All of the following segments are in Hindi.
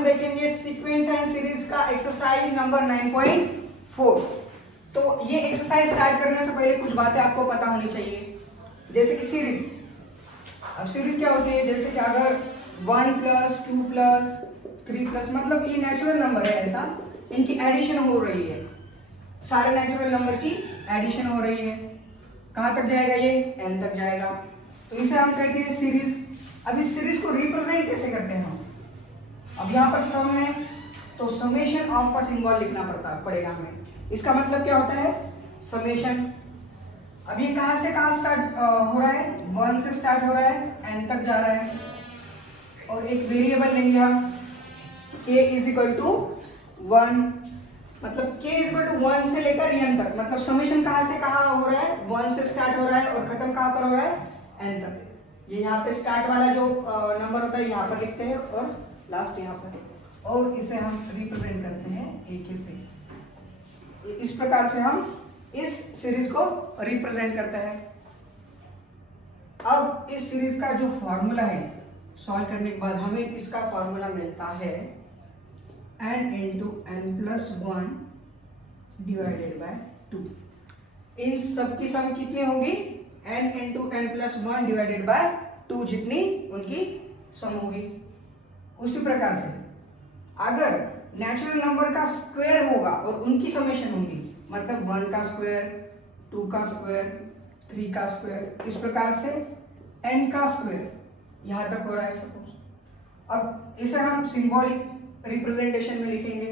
हम देखेंगे सीक्वेंस एंड सीरीज का एक्सरसाइज नंबर 9.4। तो ये एक्सरसाइज स्टार्ट करने से पहले कुछ बातें आपको पता होनी चाहिए, जैसे कि सीरीज। अब सीरीज क्या होती है, जैसे कि अगर 1 + 2 + 3 मतलब ये नेचुरल नंबर है, ऐसा इनकी एडिशन हो रही है, सारे नेचुरल नंबर की एडिशन हो रही है। कहाँ तक जाएगा, ये n तक जाएगा, तो इसे हम कहते हैं सीरीज। अब इस सीरीज को रिप्रेजेंट कैसे करते हैं हम? अब यहाँ पर सम है तो समेशन ऑफ का सिंबल लिखना पड़ेगा हमें। इसका मतलब क्या होता है, समेशन। अब ये कहाँ से कहाँ स्टार्ट हो रहा है, 1 से स्टार्ट हो रहा है, n तक जा रहा है। और एक वेरिएबल लेंगे हम k = 1, मतलब k = 1 से लेकर n तक, मतलब समेशन कहाँ से कहाँ हो रहा है, 1 से स्टार्ट हो रहा है और खत्म कहाँ पर हो रहा है, n तक। ये यहाँ पे स्टार्ट वाला जो नंबर होता है यहाँ पर लिखते हैं और लास्ट यहाँ पर, और इसे हम रिप्रेजेंट करते हैं ak से। इस प्रकार से हम इस सीरीज को रिप्रेजेंट करते हैं। अब इस सीरीज का जो फॉर्मूला है, सॉल्व करने के बाद हमें इसका फॉर्मूला मिलता है n × n+1 / 2। इन सब की सम कितनी होगी, n × n+1 / 2 जितनी उनकी सम होगी। उसी प्रकार से अगर नेचुरल नंबर का स्क्वायर होगा और उनकी समेशन होगी, मतलब 1 का स्क्वायर, 2 का स्क्वायर, 3 का स्क्वायर, इस प्रकार से n का स्क्वायर यहां तक हो रहा है सपोज। अब इसे हम सिंबॉलिक रिप्रेजेंटेशन में लिखेंगे।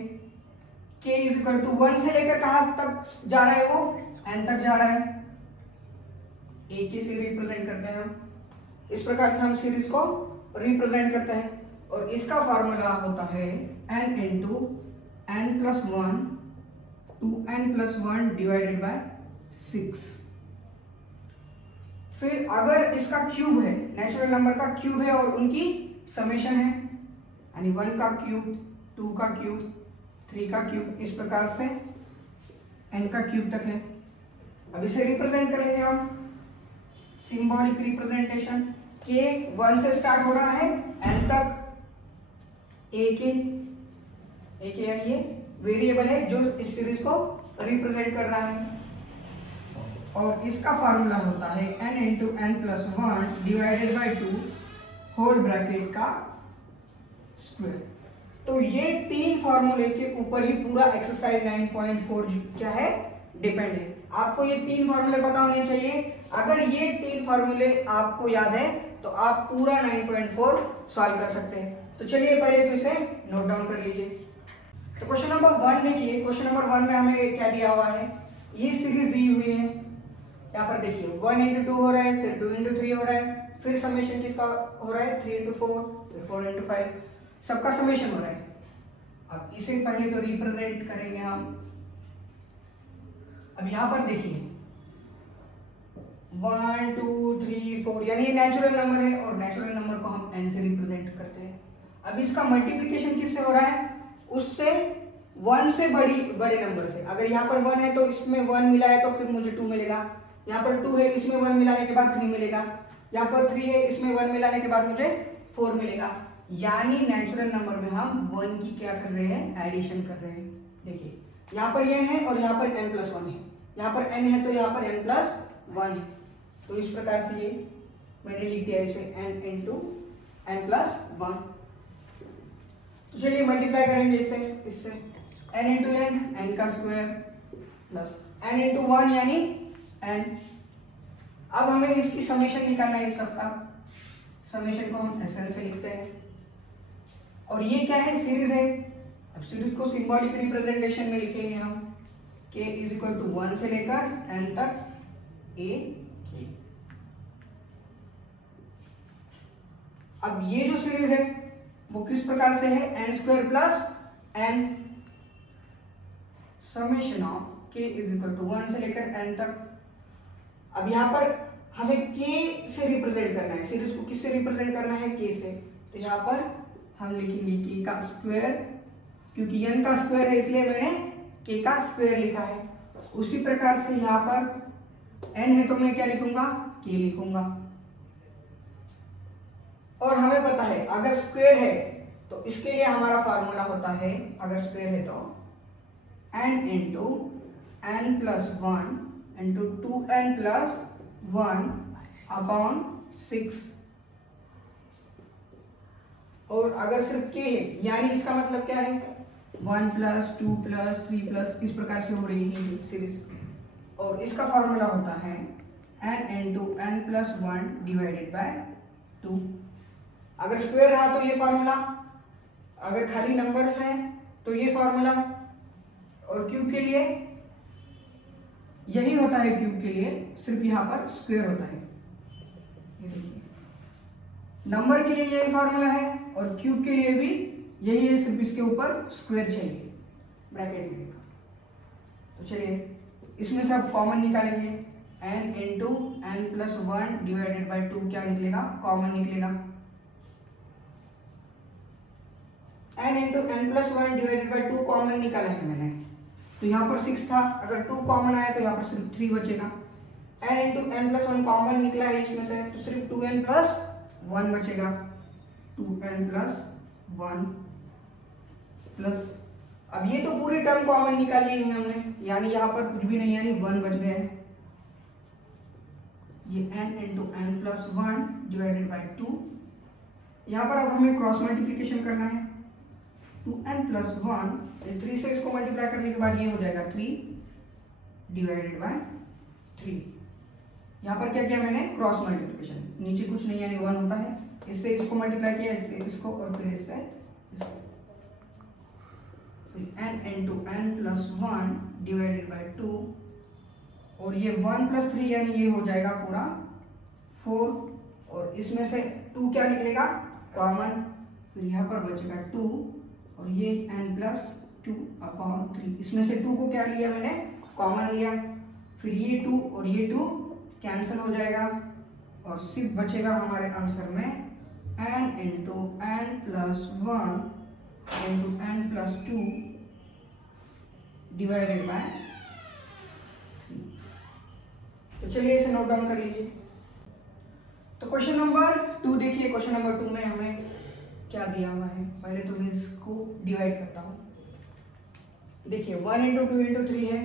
k = 1 से लेकर कहां तक जा रहा है, वो n तक जा रहा है, ak से रिप्रेजेंट करते हैं हम। इस प्रकार से हम सीरीज को रिप्रेजेंट करते हैं और इसका फॉर्मूला होता है n × n+1 2n+1 / 6। फिर अगर इसका क्यूब है, नेचुरल नंबर का क्यूब है और उनकी समेशन है, यानी 1 का क्यूब, 2 का क्यूब, 3 का क्यूब, इस प्रकार से n का क्यूब तक है। अब इसे रिप्रेजेंट करेंगे हम, सिंबॉलिक रिप्रेजेंटेशन। k 1 से स्टार्ट हो रहा है, n तक ak ये वेरिएबल है जो इस सीरीज को रिप्रेजेंट कर रहा है, और इसका फॉर्मूला होता है n × n+1 / 2 होल ब्रैकेट का स्क्वायर। तो ये 3 फॉर्मूले के ऊपर ही पूरा एक्सरसाइज 9.4 क्या है, डिपेंड है। आपको ये 3 फॉर्मूले पता होने चाहिए। अगर ये 3 फॉर्मूले आपको याद है तो आप पूरा 9.4 सॉल्व कर सकते हैं। तो चलिए पहले तो इसे नोट डाउन कर लीजिए। तो क्वेश्चन नंबर 1 देखिए। क्वेश्चन नंबर 1 में हमें क्या दिया हुआ है, ये सीरीज दी हुई है। यहाँ पर देखिए 1 × 2 हो रहा है, फिर 2 × 3 हो रहा है, फिर समेशन किसका हो रहा है, 3 × 4, फिर 4 × 5, सबका समेशन हो रहा है। अब इसे पहले तो रिप्रेजेंट करेंगे हम। अब यहाँ पर देखिए 1 2 3 4, यानी ये नेचुरल नंबर है और नेचुरल नंबर को हम n से रिप्रेजेंट करते हैं। अब इसका मल्टीप्लिकेशन किससे हो रहा है, उससे 1 से बड़े नंबर से। अगर यहाँ पर 1 है तो इसमें 1 मिला है तो फिर मुझे 2 मिलेगा। यहाँ पर 2 है, इसमें 1 मिलाने के बाद 3 मिलेगा। यहाँ पर 3 है, इसमें 1 मिलाने के बाद मुझे 4 मिलेगा। यानी नेचुरल नंबर में हम 1 की क्या कर रहे हैं, एडिशन कर रहे हैं। देखिए यहाँ पर n है और यहाँ पर n+1 है, यहाँ पर n है तो यहाँ पर n+1 है। तो इस प्रकार से ये मैंने लिख दिया इसे n × n+1। तो चलिए मल्टीप्लाई करेंगे इससे n × n, n का स्क्वायर, प्लस n × 1 यानी n। अब हमें इसकी समेशन निकालना है, इस सबका समेशन को हम SN से लिखते हैं। और ये क्या है, सीरीज है। अब सीरीज को सिंबॉलिक रिप्रेजेंटेशन में लिखेंगे हम, k = 1 से लेकर n तक ak। अब ये जो सीरीज है वो किस प्रकार से है, n² + n summation of k = 1 से लेकर n तक। अब यहाँ पर हमें k से रिप्रेजेंट करना है, सीरीज को किससे रिप्रेजेंट करना है, k से। तो यहाँ पर हम लिखेंगे k का स्क्वायर, क्योंकि n का स्क्वायर है इसलिए मैंने k का स्क्वायर लिखा है। उसी प्रकार से यहाँ पर n है तो मैं क्या लिखूंगा, k लिखूंगा। और हमें पता है अगर स्क्वायर है तो इसके लिए हमारा फॉर्मूला होता है, अगर स्क्वायर है तो n into n plus 1 into 2n plus 1 upon 6। और अगर सिर्फ k है, यानी इसका मतलब क्या है, 1 प्लस 2 प्लस 3 प्लस इस प्रकार से हो रही है सीरीज। और इसका फॉर्मूला होता है n into n plus 1 divided by 2। अगर स्क्वायर रहा तो ये फॉर्मूला, अगर खाली नंबर्स हैं तो ये फॉर्मूला, और क्यूब के लिए यही होता है, क्यूब के लिए सिर्फ यहाँ पर स्क्वायर होता है। ये देखिए, नंबर के लिए यही फॉर्मूला है और क्यूब के लिए भी यही है, सिर्फ इसके ऊपर स्क्वायर चाहिए ब्रैकेट में। तो चलिए इसमें से आप कॉमन निकालेंगे, n into n plus 1 divided by 2 क्या निकलेगा, कॉमन निकलेगा। n into n plus 1 divided by 2 common निकाला है मैंने, तो यहाँ पर 6 था, अगर 2 कॉमन आया तो यहाँ पर सिर्फ 3 बचेगा। n into n plus 1 common निकला है इसमें से, तो सिर्फ 2n प्लस 1 बचेगा। 2n प्लस 1 प्लस, अब ये तो पूरी टर्म कॉमन निकाली है हमने, यानी यहाँ पर कुछ भी नहीं, यानी 1 बच गए हैं। ये n into n plus 1 divided by 2, यहाँ पर अब हमें क्रॉस मल्टीप्लिकेशन करना है। 2n प्लस 1, 3 से इसको मल्टीप्लाई करने के बाद ये हो जाएगा 3 डिवाइडेड बाय 3। यहाँ पर क्या किया मैंने, क्रॉस मल्टीप्लिकेशन, नीचे कुछ नहीं यानी 1 होता है, इससे इसको मल्टीप्लाई किया, इससे इसको, और फिर इससे इसको। n into n plus 1 divided by 2, और ये 1 प्लस 3 यानी ये हो जाएगा पूरा 4, और इसमें से 2 क्या निकलेगा, कॉमन, फिर यहाँ पर बचेगा 2, और ये n प्लस 2 अपॉन 3, इसमें से 2 को क्या लिया मैंने, कॉमन लिया, फिर ये 2 और ये 2 कैंसिल हो जाएगा, और सिर्फ बचेगा हमारे आंसर में n into n plus 1 into n plus 2 divided by 3। तो चलिए इसे नोट डाउन कर लीजिए। तो क्वेश्चन नंबर 2 देखिए, क्वेश्चन नंबर 2 में हमें क्या दिया हुआ है, पहले तो मैं इसको डिवाइड करता हूँ। देखिए 1 इंटू 2 इंटू 3 है,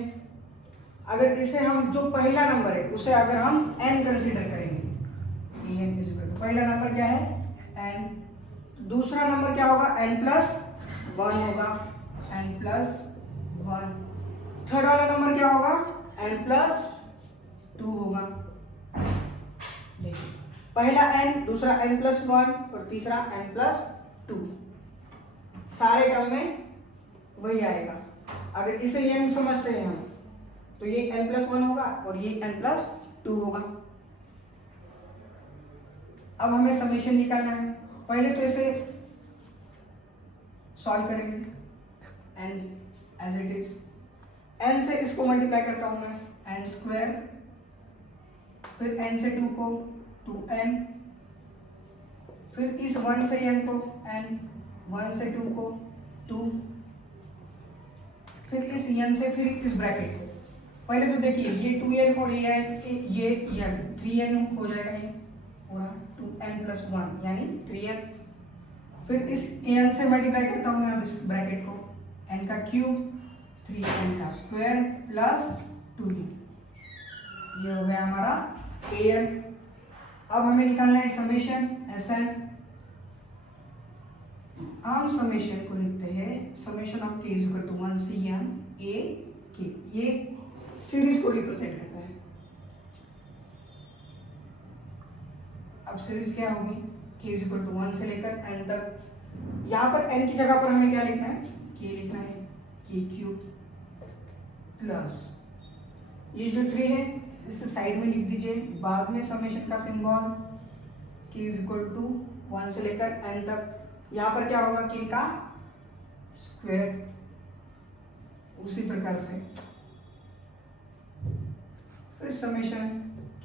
अगर इसे हम जो पहला नंबर है उसे अगर हम n कंसीडर करेंगे, पहला नंबर क्या है n, तो दूसरा नंबर क्या होगा, n प्लस 1 होगा, n प्लस 1, थर्ड वाला नंबर क्या होगा, n प्लस 2 होगा। देखिए पहला n, दूसरा n प्लस 1 और तीसरा n प्लस 2, सारे टर्म में वही आएगा। अगर इसे n समझते हैं हम तो ये n प्लस 1 होगा और ये n प्लस 2 होगा। अब हमें समेशन निकालना है, पहले तो इसे सॉल्व करेंगे, n as it is, n से इसको मल्टीप्लाई करता हूं मैं, n स्क्वायर, फिर n से 2 को 2n, फिर इस 1 से n को n, 1 से 2 को 2, फिर इस n से फिर इस ब्रैकेट से। पहले तो देखिए ये 2n और ये 3n हो जाएगा, ये पूरा 2n प्लस 1 यानी 3n, फिर इस n से मल्टीप्लाई करता हूं मैं अब इस ब्रैकेट को, n का क्यूब 3n का स्क्वायर प्लस 2d, ये हो गया हमारा an। अब हमें निकालना है समेशन Sn, हम समेशन को लिखते हैं summation of k is equal to 1 से n a k, ये सीरीज को रिप्रेजेंट करता है। अब सीरीज क्या होगी, k इज इक्वल टू 1 से लेकर n तक, यहाँ पर n की जगह पर हमें क्या लिखना है, k लिखना है, k क्यूब प्लस ये जो 3 है इसे साइड में लिख दीजिए, बाद में समेशन का symbol k is equal to 1 से लेकर n तक, यहाँ पर क्या होगा, k का स्क्वायर, उसी प्रकार से फिर summation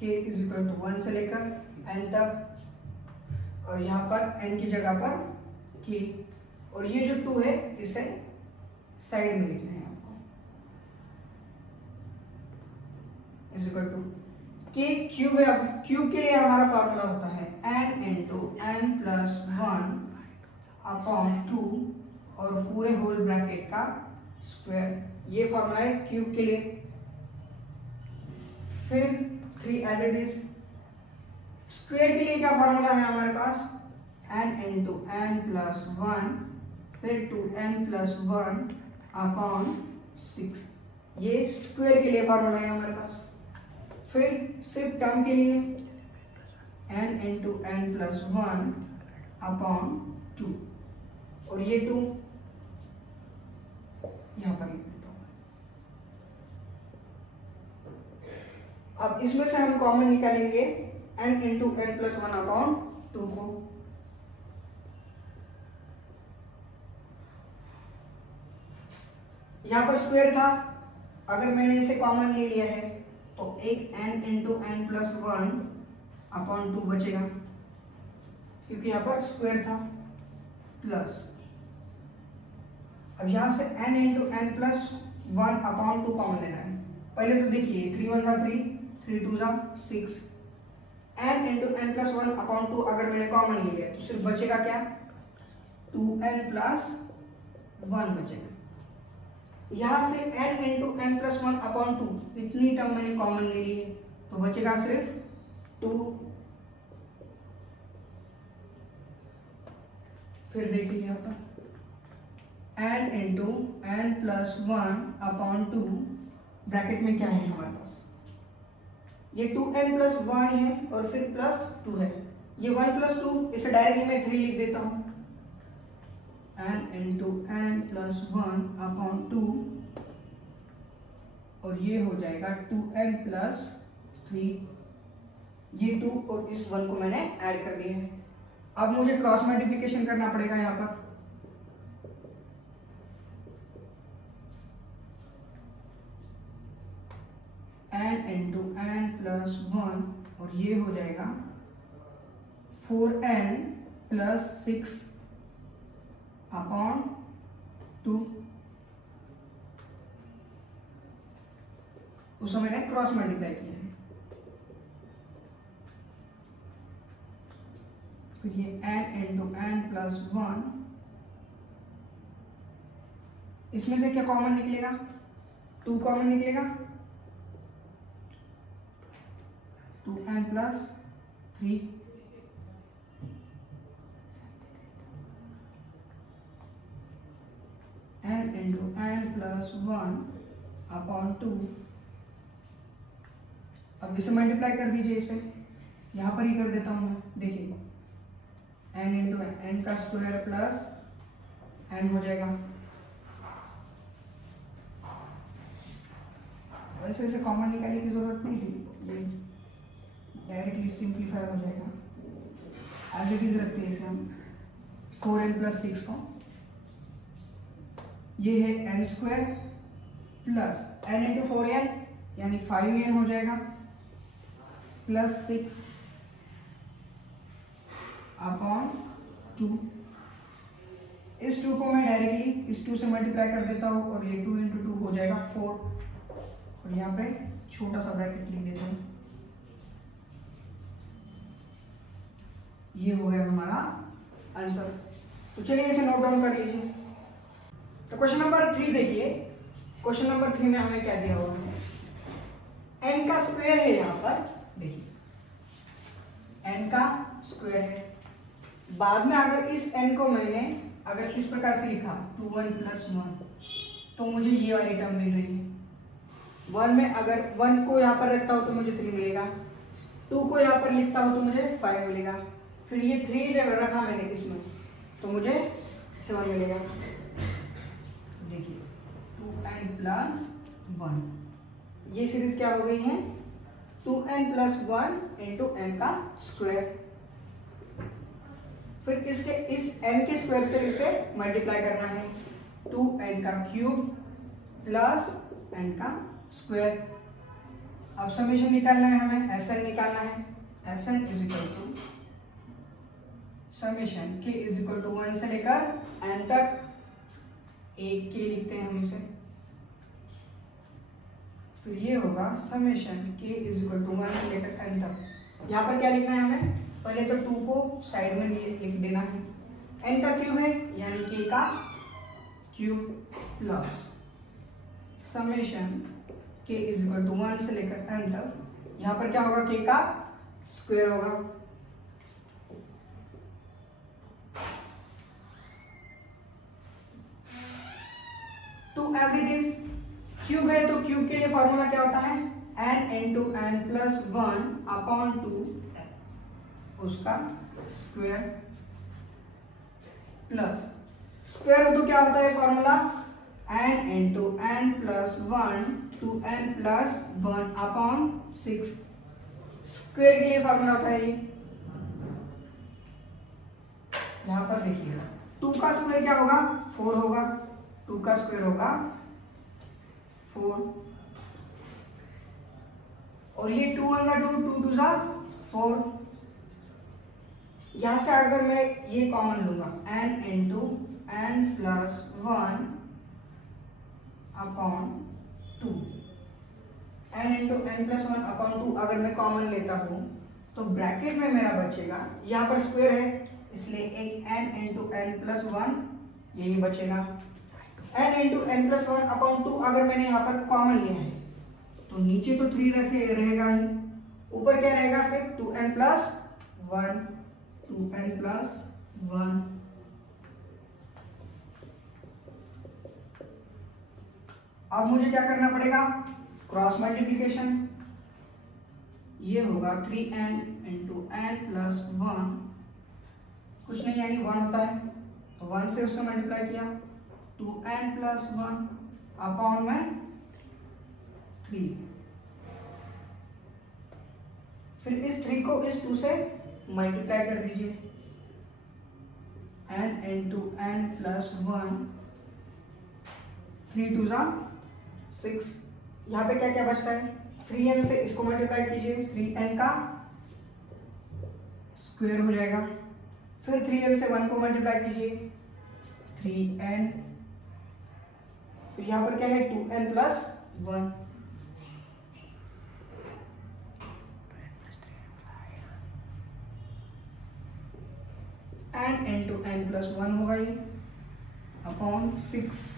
k is equal to 1 से लेकर n तक, और यहाँ पर n की जगह पर k, और ये जो 2 है इसे साइड में लिखना है आपको, is equal to k cube है। अब क्यूब के लिए हमारा फॉर्मूला होता है n into n plus 1 upon 2 और पूरे होल ब्रैकेट का स्क्वायर। ये फॉर्मूला है क्यूब के लिए। फिर 3 एज इट इज। स्क्वायर के लिए क्या फॉर्मूला है हमारे पास, n इंटू n प्लस 1 फिर 2n प्लस 1 अपॉन 6। ये स्क्वायर के लिए फॉर्मूला है हमारे पास। फिर सिर्फ टर्म के लिए n into n plus 1 upon 2 और ये 2 यहां पर लिख देता हूं। अब इसमें से हम कॉमन निकालेंगे n into n plus 1 upon 2 को। यहां पर स्क्वायर था, अगर मैंने इसे कॉमन ले लिया है तो एक n into n plus 1 upon 2 बचेगा, क्योंकि यहां पर स्क्वायर था, प्लस अब यहां से n into n plus 1 upon 2 common लेना है। पहले तो देखिए 3 1 3 3 2 6, n into n plus 1 upon 2 अगर मैंने कॉमन ले लिया तो सिर्फ बचेगा क्या, 2n प्लस 1 बचेगा। यहां से n into n plus 1 upon 2 इतनी टर्म मैंने कॉमन ले ली है तो बचेगा सिर्फ 2। फिर देखिए यहाँ पर n into n plus 1 upon 2 bracket में क्या है हमारे पास, ये 2n प्लस 1 है और फिर प्लस 2 है, ये 1 प्लस 2, इसे डायरेक्टली मैं 3 लिख देता हूं, n into n plus 1 upon 2 और ये हो जाएगा 2n प्लस 3। ये 2 और इस 1 को मैंने ऐड कर दिया है। अब मुझे क्रॉस मल्टीप्लिकेशन करना पड़ेगा यहाँ पर। n इंटू n प्लस 1 और ये हो जाएगा 4n प्लस 6 अपॉन 2। उसको मैंने क्रॉस मल्टीप्लाई किया है। फिर ये n इंटू n प्लस 1, इसमें से क्या कॉमन निकलेगा, 2 कॉमन निकलेगा, 2n plus 3 n into n plus 1 upon 2। अब इसे मल्टीप्लाई कर दीजिए, इसे यहां पर ही कर देता हूं मैं। देखिए n इंटू n का स्क्वायर प्लस n हो जाएगा। वैसे इसे कॉमन निकालने की जरूरत नहीं थी, ये डायरेक्टली सिंप्लीफाई हो जाएगा। एज इट इज रखते हैं इसे हम 4n प्लस 6 को। ये है n square plus n into 4n यानी 5n हो जाएगा प्लस 6 अपॉन 2। इस 2 को मैं डायरेक्टली इस 2 से मल्टीप्लाई कर देता हूँ और ये 2 इंटू 2 हो जाएगा 4 और यहाँ पे छोटा सा ब्रैकेट लिख देता हूँ। ये हो गया हमारा आंसर। तो चलिए इसे नोट डाउन कर लीजिए। तो क्वेश्चन नंबर 3 देखिए। क्वेश्चन नंबर 3 में हमें क्या दिया हुआ है, n का स्क्वायर है। यहाँ पर देखिए n का स्क्वायर है। बाद में अगर इस n को मैंने अगर इस प्रकार से लिखा 2n प्लस 1 तो मुझे ये वाली टर्म मिल रही है। 1 में अगर 1 को यहाँ पर रखता हूँ तो मुझे 3 मिलेगा, 2 को यहाँ पर लिखता हूँ तो मुझे 5 मिलेगा, फिर ये 3 रखा मैंने इसमें तो मुझे 7 मिलेगा। देखिए 2n प्लस 1, ये सीरीज क्या हो गई है, 2n प्लस 1 इंटू n का स्क्वायर। फिर इसके इस n के स्क्वायर से इसे मल्टीप्लाई करना है, 2n का क्यूब प्लस n का स्क्वायर। अब समेशन निकालना है हमें, Sn निकालना है। Sn is equal to summation k is equal to 1 से लेकर n तक, एक k लिखते हैं हम इसे। फिर ये होगा summation k is equal to 1 से लेकर n तक। यहाँ पर क्या लिखना है हमें, पहले तो 2 को साइड में लिख देना है, n का क्यूब है यानी k का cube plus summation k is equal to 1 से लेकर n तक। यहाँ पर क्या होगा, k का स्क्वायर होगा। Two as it is cube है तो क्यूब के लिए फॉर्मूला क्या होता है, n into n plus 1 upon 2 उसका स्क्वायर प्लस स्क्वायर हो तो क्या होता है formula, n into n plus 1 two n plus 1 upon 6। Square के लिए फॉर्मूला होता है ये। यहां पर देखिएगा 2 का स्क्वायर क्या होगा, 4 होगा। 2 का स्क्वायर होगा 4 और ये 2 1 का 2, 2 2 जा 4। यहां से अगर मैं ये कॉमन लूंगा n into n plus 1 upon 2, n into n plus 1 upon 2 अगर मैं कॉमन लेता हूं तो ब्रैकेट में मेरा बचेगा, यहाँ पर स्क्वायर है इसलिए एक n इंटू n प्लस 1 यही बचेगा। n into n plus 1 upon 2 अगर मैंने यहाँ पर कॉमन लिया है तो नीचे तो 3 रहेगा ही, ऊपर क्या रहेगा सिर्फ 2n प्लस 1, 2n प्लस 1। अब मुझे क्या करना पड़ेगा, क्रॉस मल्टीप्लिकेशन। ये होगा 3n इंटू n प्लस 1, कुछ नहीं यानी 1 होता है तो 1 से उससे मल्टीप्लाई किया, 2n प्लस 1 अपॉन में 3। फिर इस 3 को इस 2 से मल्टीप्लाई कर दीजिए, n इंटू n प्लस 1, 3 2 जा 6। यहाँ पे क्या क्या बचता है, 3n से इसको मल्टीप्लाई कीजिए, 3n का स्क्वायर हो जाएगा। फिर 3n से 1 को मल्टीप्लाई कीजिए, 3n। फिर यहाँ पर क्या है 2n plus 1, n into n plus 1 होगा ये अपॉन 6।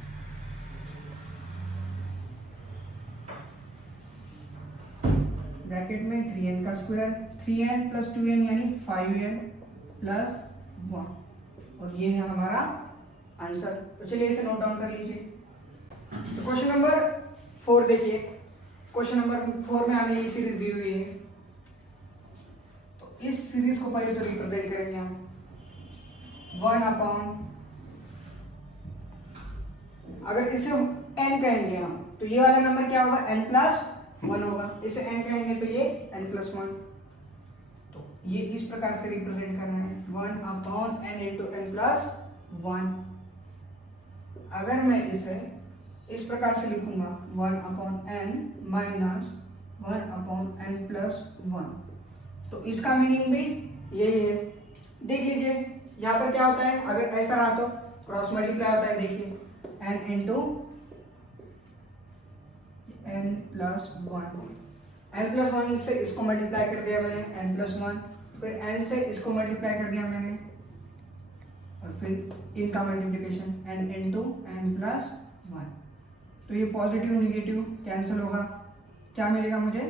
ब्रैकेट में 3n का स्क्वायर, 3n प्लस 2n यानी 5n प्लस 1 और ये है हमारा आंसर। तो चलिए इसे नोट डाउन कर लीजिए। तो क्वेश्चन नंबर 4 देखिए, क्वेश्चन नंबर 4 में हमें ये सीरीज दी हुई है तो इस सीरीज को पहले तो रिप्रेजेंट करेंगे हम 1 अपॉन, अगर इसे n कहेंगे हम तो ये वाला नंबर क्या होगा, n प्लस 1 होगा। इसे n कहेंगे तो ये n प्लस 1। तो ये इस प्रकार से रिप्रेजेंट करना है 1 upon n into n plus 1। अगर मैं इसे इस प्रकार से लिखूंगा 1 upon n minus 1 upon n plus 1 तो इसका मीनिंग भी यही है। देख लीजिए यहाँ पर क्या होता है, अगर ऐसा रहा तो क्रॉस मल्टीप्लाई होता है। देखिए n into n plus 1, n plus 1 से इसको मल्टीप्लाई कर दिया मैंने n प्लस 1, फिर n से इसको मल्टीप्लाई कर दिया मैंने और फिर इनका multiplication n into n plus 1। तो ये पॉजिटिव निगेटिव कैंसिल होगा, क्या मिलेगा मुझे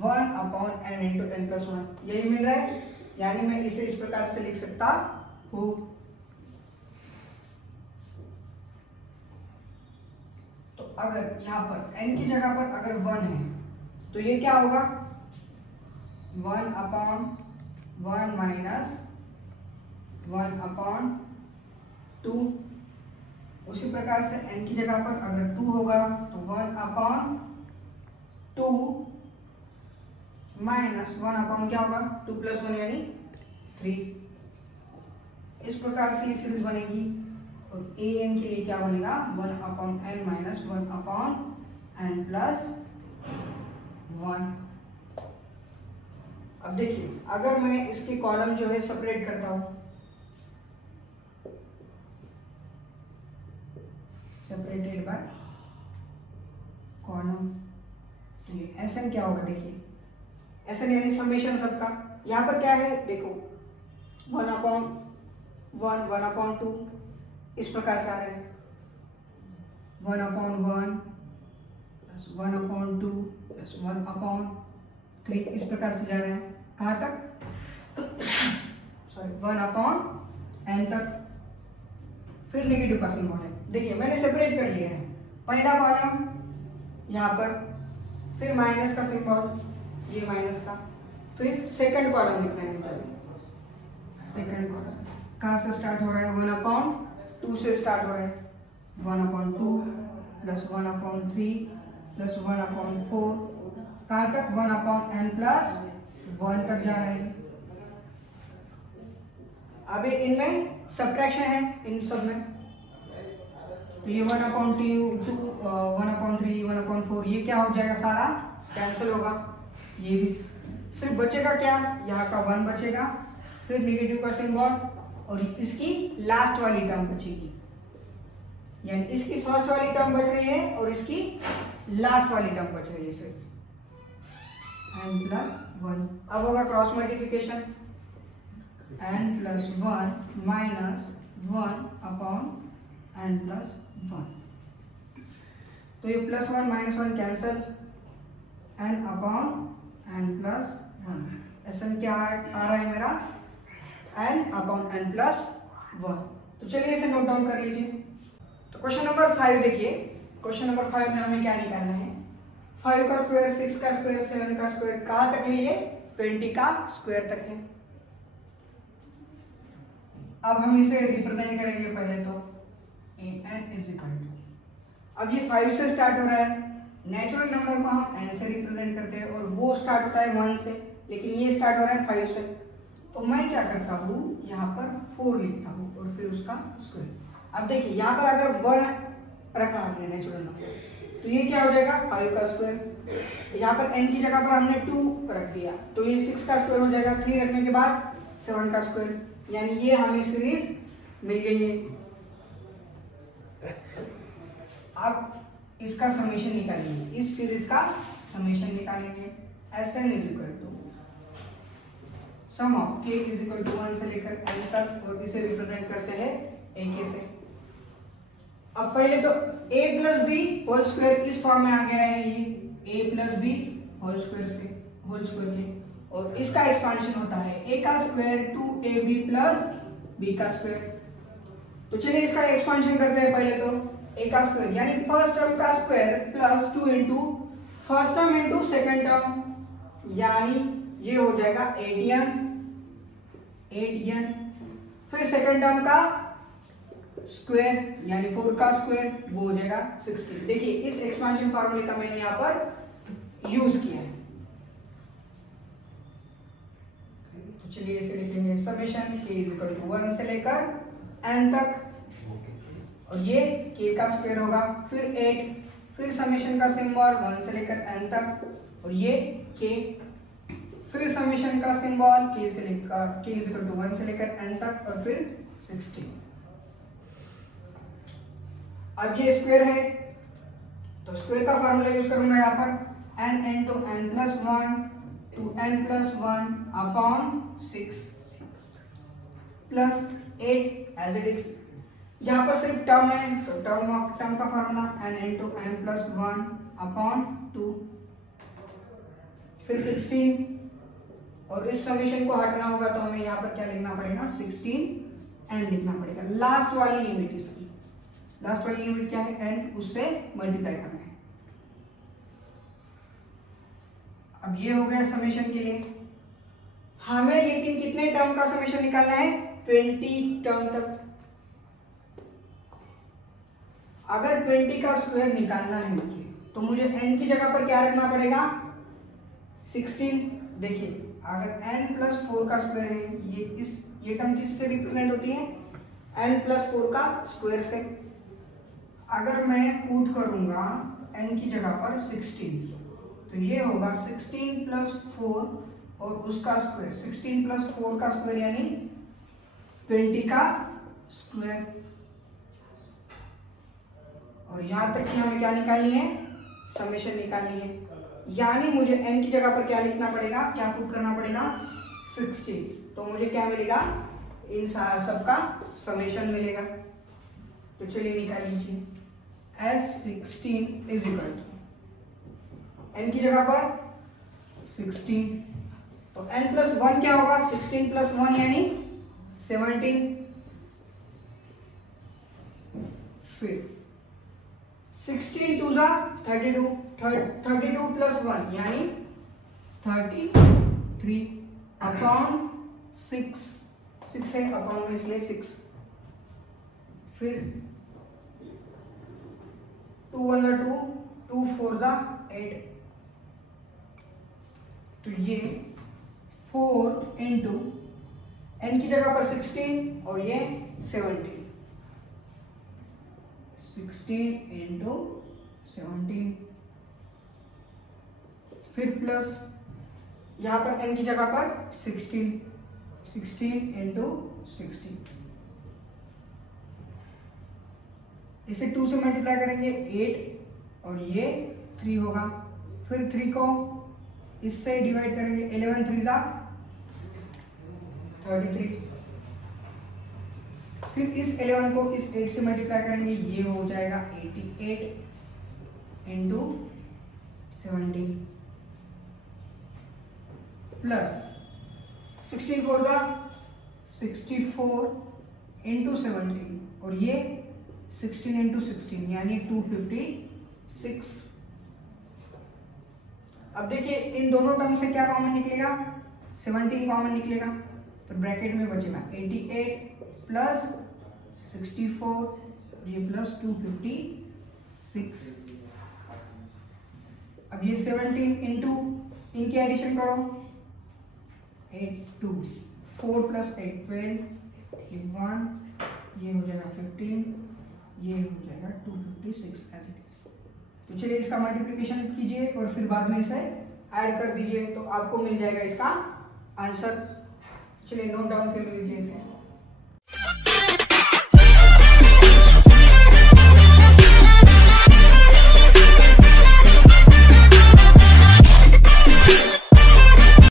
1 upon n into n plus 1 यही मिल रहा है। यानी मैं इसे इस प्रकार से लिख सकता हूँ। तो अगर यहाँ पर n की जगह पर अगर 1 है तो ये क्या होगा 1 अपॉन 1 माइनस 1 अपॉन 2। उसी प्रकार से n की जगह पर अगर 2 होगा तो 1 अपॉन 2 माइनस 1 अपॉन क्या होगा 2 प्लस 1 यानी 3। इस प्रकार से ये सीरीज बनेगी और an के लिए क्या बनेगा 1 upon n minus 1 upon n plus 1। अब देखिए अगर मैं इसके कॉलम जो है सेपरेट करता हूं, सेपरेटेड बाय कॉलम, तो ये Sn क्या होगा, देखिए Sn यानी समेशन सबका। यहाँ पर क्या है देखो 1/1 1/2 इस प्रकार से आ रहा है, 1/1 + 1/2 + 1/3 इस प्रकार से जा रहे हैं। कहाँ तक? सॉरी 1/n तक। फिर नेगेटिव का सिंबल है। देखिए मैंने सेपरेट कर लिया है, पहला कॉलम यहाँ पर, फिर माइनस का सिंबल, ये माइनस का, फिर सेकंड कॉलम लिखना है मुझे। सेकंड कॉलम कहाँ से स्टार्ट हो रहा है? 1/2 से स्टार्ट हो रहा है, 1/2 + 1/3 + 1/4 कहाँ तक? 1/n+1 तक जा रहा है। अब इनमें सब्ट्रैक्शन है, इन सब में, तो ये 1/2 1/3 1/4 ये क्या हो जाएगा? सारा कैंसिल होगा। ये भी सिर्फ बचेगा क्या? यहाँ का 1 बचेगा, फिर नेगेटिव का सिंबल, और इसकी लास्ट वाली टर्म बचेगी, यानी इसकी फर्स्ट वाली टर्म बच रही है और इसकी लास्ट वाली टर्म बच रही है सिर्फ, n+1। अब होगा क्रॉस मल्टीप्लिकेशन, n+1 - 1/n+1, तो ये +1 - 1 कैंसल, n/n+1। Sn क्या आ रहा है मेरा? n/n+1। तो चलिए इसे नोट डाउन कर लीजिए। तो क्वेश्चन नंबर 5 देखिए, क्वेश्चन नंबर 5 में हमें क्या निकालना है? 5 का स्क्वायर, 6 का स्क्वायर, 7 का स्क्वायर, कहाँ तक है? ये 20 का स्क्वायर तक है। अब हम इसे रिप्रेजेंट करेंगे पहले तो n = अब ये 5 से स्टार्ट हो रहा है, नेचुरल नंबर को हम n से रिप्रेजेंट करते हैं और वो स्टार्ट होता है 1 से, लेकिन ये स्टार्ट हो रहा है 5 से, तो मैं क्या करता हूँ? यहाँ पर 4 लिखता हूँ और फिर उसका स्क्वायर। अब देखिए यहाँ पर अगर 1 रखा हमने नेचुरल नंबर, तो ये क्या हो जाएगा? 5 का स्क्वायर। यहाँ पर n की जगह पर हमने 2 रख दिया, तो ये 6 का स्क्वायर हो जाएगा। 3 रखने के बाद 7 का स्क्वायर, यानी ये हमें सीरीज मिल गई है। अब इसका समेशन निकालेंगे, इस सीरीज का समेशन निकालेंगे। Sn = सम ऑफ k = 1 से लेकर n तक, और इसे रिप्रेजेंट करते हैं ak से। अब पहले तो a + b होल स्क्वायर इस फॉर्म में आ गया है, ये a + b होल स्क्वायर के, और इसका एक्सपांशन होता है a का स्क्वायर 2ab + b का स्क्वायर। तो चलिए इसका एक्सपांशन करते हैं पहले तो a का स्क्वायर, यानी फर्स्ट टर्म का square +2 into first term into second term, यानी ये हो जाएगा 8n, फिर सेकेंड टर्म का स्क्वायर यानी 4 का स्क्वायर, वो हो जाएगा 16। देखिए इस एक्सपांशन फार्मूले का मैंने यहाँ पर यूज किया है। तो चलिए इसे लिखेंगे समेशन k = 1 से लेकर n तक, और ये k का स्क्वायर होगा, फिर 8, फिर समेशन का सिंबल 1 से लेकर n तक, और ये k, फिर समेशन का सिंबल k = 1 से लेकर n तक, और फिर 16। अब ये स्क्वायर है, तो स्क्वायर का फार्मूला यूज करूंगा यहाँ पर, n × n+1 to n+1/6 + 8 as it is. यहाँ पर सिर्फ टर्म है, तो टर्म का फार्मूला n × n+1/2, फिर 16, और इस समेशन को हटाना होगा तो हमें यहाँ पर क्या लिखना पड़ेगा? 16n लिखना पड़ेगा। लास्ट वाली लिमिट इसकी, लास्ट वाली लिमिट क्या है? n, उससे मल्टीप्लाई करना है। अब ये हो गया समेशन के लिए। हमें लेकिन कितने टर्म का समेशन निकालना है? 20 टर्म तक। अगर 20 का स्क्वायर निकालना है मुझे, तो मुझे n की जगह पर क्या रखना पड़ेगा? 16। देखिए अगर n+4 का स्क्वायर है, ये टर्म किससे रिप्रेजेंट होती है? n+4 का स्क्वायर से। अगर मैं पुट करूंगा n की जगह पर 16, तो ये होगा 16 + 4 और उसका स्क्वायर, 16 + 4 का स्क्वायर यानी 20 का स्क्वायर। और यहां तक कि हमें क्या निकालनी है? समेशन निकालनी है, यानी मुझे n की जगह पर क्या लिखना पड़ेगा? क्या पुट करना पड़ेगा? 16। तो मुझे क्या मिलेगा? इन सबका समेशन मिलेगा। तो चलिए निकाल लीजिए। S16 is equal to n की जगह पर 16, तो n प्लस 1 क्या होगा? 16 प्लस 1 यानी 17। फिर 16 टू जा 32, 32 प्लस 1 यानी 33 अपॉन 6 है, अपॉन में इसलिए 6। फिर 2 1 जा 2, 2 4 जा 8, तो ये 4 इंटू n की जगह पर 16 और ये 17, 16 इंटू 17। फिर प्लस यहां पर n की जगह पर 16, 16 इंटू 16। इसे 2 से मल्टीप्लाई करेंगे 8 और ये 3 होगा। फिर 3 को इससे डिवाइड करेंगे, 11 3 जा 33। फिर इस 11 को इस 8 से मल्टीप्लाई करेंगे, ये हो जाएगा 88 इंटू 17 प्लस 16 4 जा 64 इंटू 17 और ये 16 इंटू 16 यानी 256। अब देखिए इन दोनों टर्म से क्या कॉमन निकलेगा? 17 कॉमन निकलेगा, तो ब्रैकेट में बचेगा 88 प्लस 64 और ये प्लस 256। अब ये 17 इंटू इनकी एडिशन करो, 8 2 4 प्लस 8 12, ये 1, ये हो जाएगा 15, ये हो जाएगा 256 एज इट इज। तो चलिए इसका मल्टीप्लिकेशन कीजिए और फिर बाद में इसे ऐड कर दीजिए, तो आपको मिल जाएगा इसका आंसर। चलिए नोट डाउन कर लीजिए इसे।